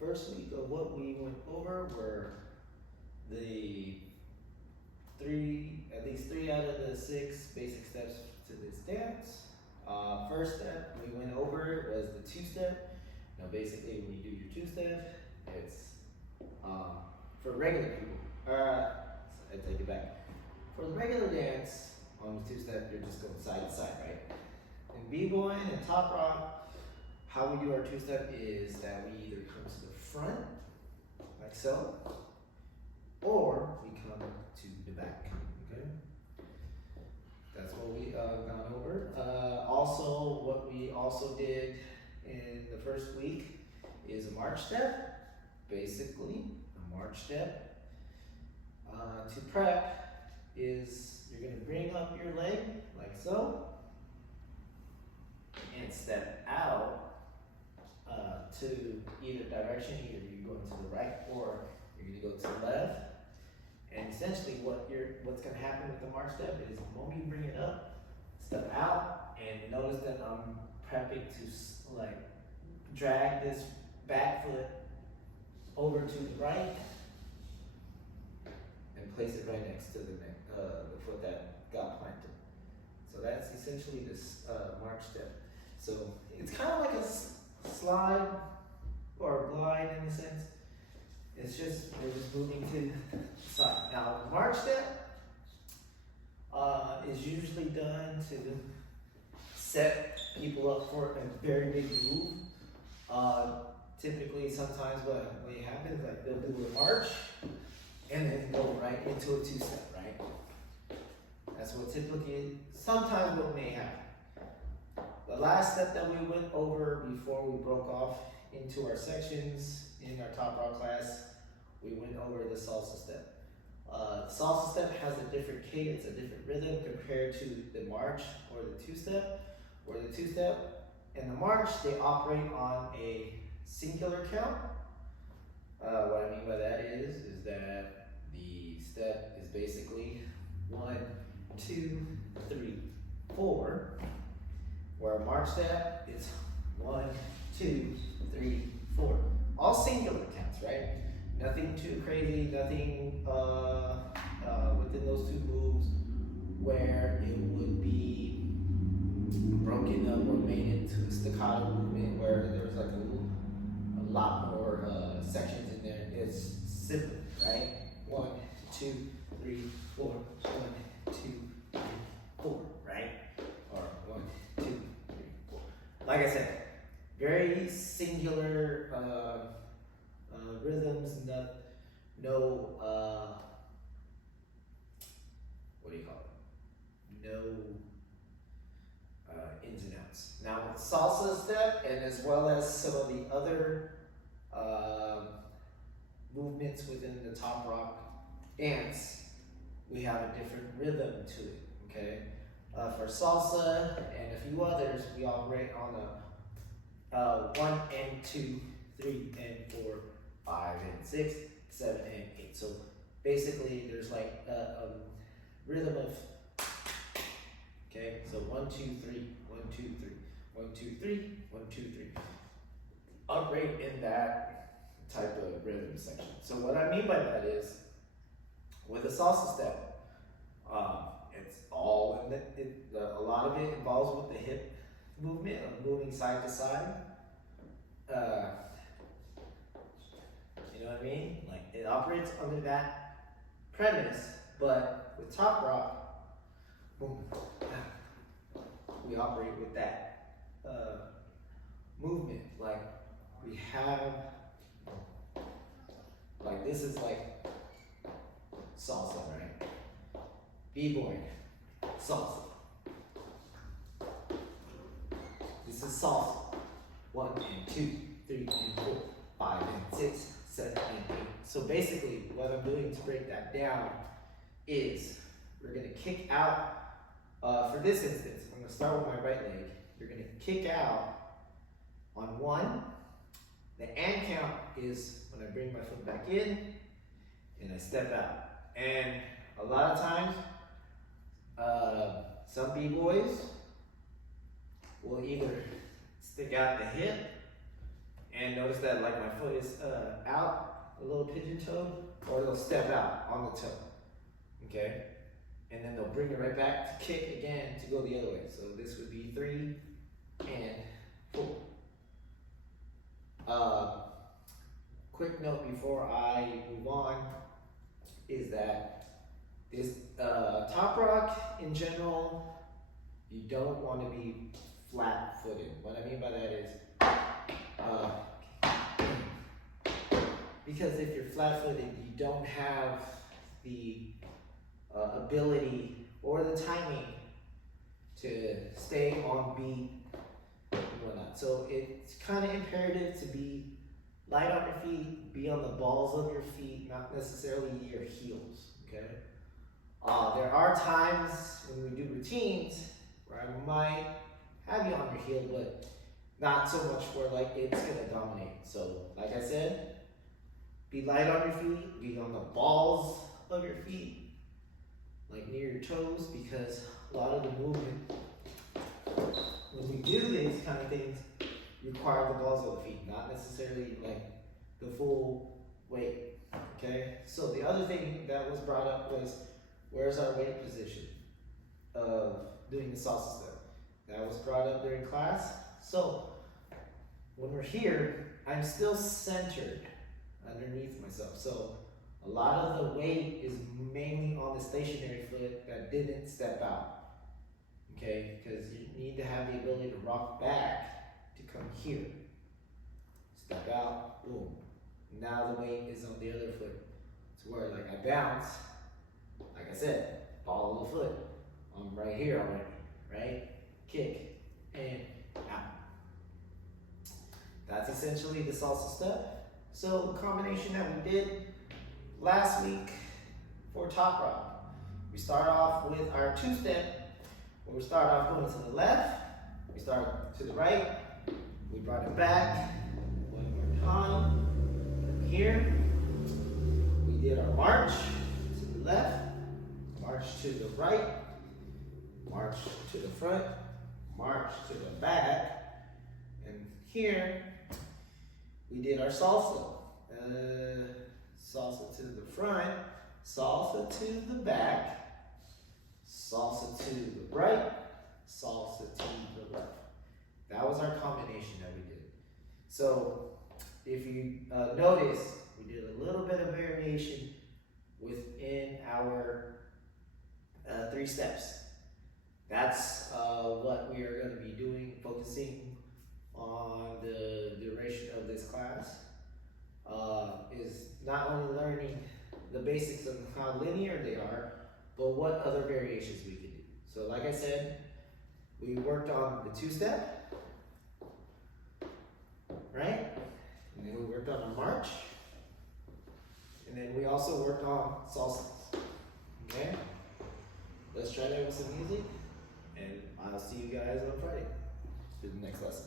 first week of what we went over were the at least three out of the 6 basic steps to this dance. First step we went over was the 2-step. Now basically when you do your 2-step, it's for regular people. I take it back. For the regular dance, on the 2-step, you're just going side to side, right? In b-boy and top rock, how we do our 2-step is that we either come to the front, like so, or we come to the back, okay? That's what we gone over. Also, what we also did in the first week is a march step, basically, a march step. To prep is you're gonna bring up your leg like so and step out to either direction. Either you're going to the right or you're gonna go to the left. And essentially what's gonna happen with the march step is the moment you bring it up, step out, and notice that I'm prepping to like drag this back foot over to the right and place it right next to the foot that got planted. So that's essentially this march step. So it's kind of like a slide or a glide in a sense. It's just, we're just moving to the side. Now, the march step is usually done to set people up for a very big move. Typically, sometimes what happens, like they'll do a march and then go right into a 2-step, right? That's what typically, sometimes what may happen. The last step that we went over before we broke off into our sections in our top rock class, we went over the salsa step. The salsa step has a different cadence, a different rhythm compared to the march or the 2-step. Where the 2-step and the march, they operate on a singular count. What I mean by that is that the step is basically 1, 2, 3, 4. Where a march step is 1, 2, 3, 4. All singular counts, right? Nothing too crazy, nothing within those 2 moves where it would be broken up or made into a staccato movement where there's like a lot more sections in there. It's simple, right? 1, 2, 3, 4. 1, 2, 3, 4, right? Or 1, 2, 3, 4. Like I said, very singular rhythms, no what do you call it? No ins and outs. Now with salsa step, and as well as some of the other movements within the top rock dance, we have a different rhythm to it, okay? For salsa and a few others, we operate on a 1 and 2, 3 and 4, 5 and 6, 7 and 8. So basically there's like a rhythm of, okay, so 1, 2, 3, 1, 2, 3, 1, 2, 3, 1, 2, 3. Operate in that type of rhythm section. So what I mean by that is, with a salsa step, it's all in a lot of it involves with the hip movement of moving side to side. You know what I mean? Like it operates under that premise, but with top rock, boom, we operate with that movement. Like we have, like this is like salsa, right? B-boy, salsa. This is salsa. 1 and 2, 3 and 4, 5 and 6, 7 and 8. So basically, what I'm doing to break that down is we're gonna kick out. For this instance, I'm gonna start with my right leg. You're gonna kick out on 1. The and count is when I bring my foot back in and I step out. And a lot of times, some b-boys will either stick out the hip And notice that like my foot is out, a little pigeon toe, or they'll step out on the toe. Okay? And then they'll bring it right back to kick again to go the other way. So this would be 3 and 4. Quick note before I move on is that this top rock in general, you don't want to be flat-footed. What I mean by that is, because if you're flat-footed, you don't have the ability or the timing to stay on beat and whatnot. So it's kind of imperative to be light on your feet, be on the balls of your feet, not necessarily your heels, okay? There are times when we do routines where I might have you on your heel, but not so much where like it's gonna dominate. So like I said, be light on your feet, be on the balls of your feet, like near your toes, because a lot of the movement, when we do these kind of things, require the balls of the feet, not necessarily like the full weight, okay? So the other thing that was brought up was, where's our weight position of doing the salsa step? That was brought up during class. So when we're here, I'm still centered underneath myself. So a lot of the weight is mainly on the stationary foot that didn't step out, okay? Because you need to have the ability to rock back to come here. Step out, boom. Now the weight is on the other foot. To where like I bounce, like I said, ball of the foot. I'm right here already, right? Kick and out. That's essentially the salsa step. So the combination that we did last week for top rock, we start off with our 2-step, where we start off going to the left, we start to the right, we brought it back, one more time, from here, we did our march to the left, march to the right, march to the front, march to the back, and here, we did our salsa. Salsa to the front, salsa to the back, salsa to the right, salsa to the left. That was our combination that we did. So if you notice, we did a little bit of variation within our 3 steps. That's what we are going to be doing, focusing on the duration of this class. Is not only learning the basics of how linear they are, but what other variations we can do. So like I said, we worked on the 2-step, right? And then we worked on a march. And then we also worked on salsa, okay? Let's try that with some music, and I'll see you guys on Friday for the next lesson.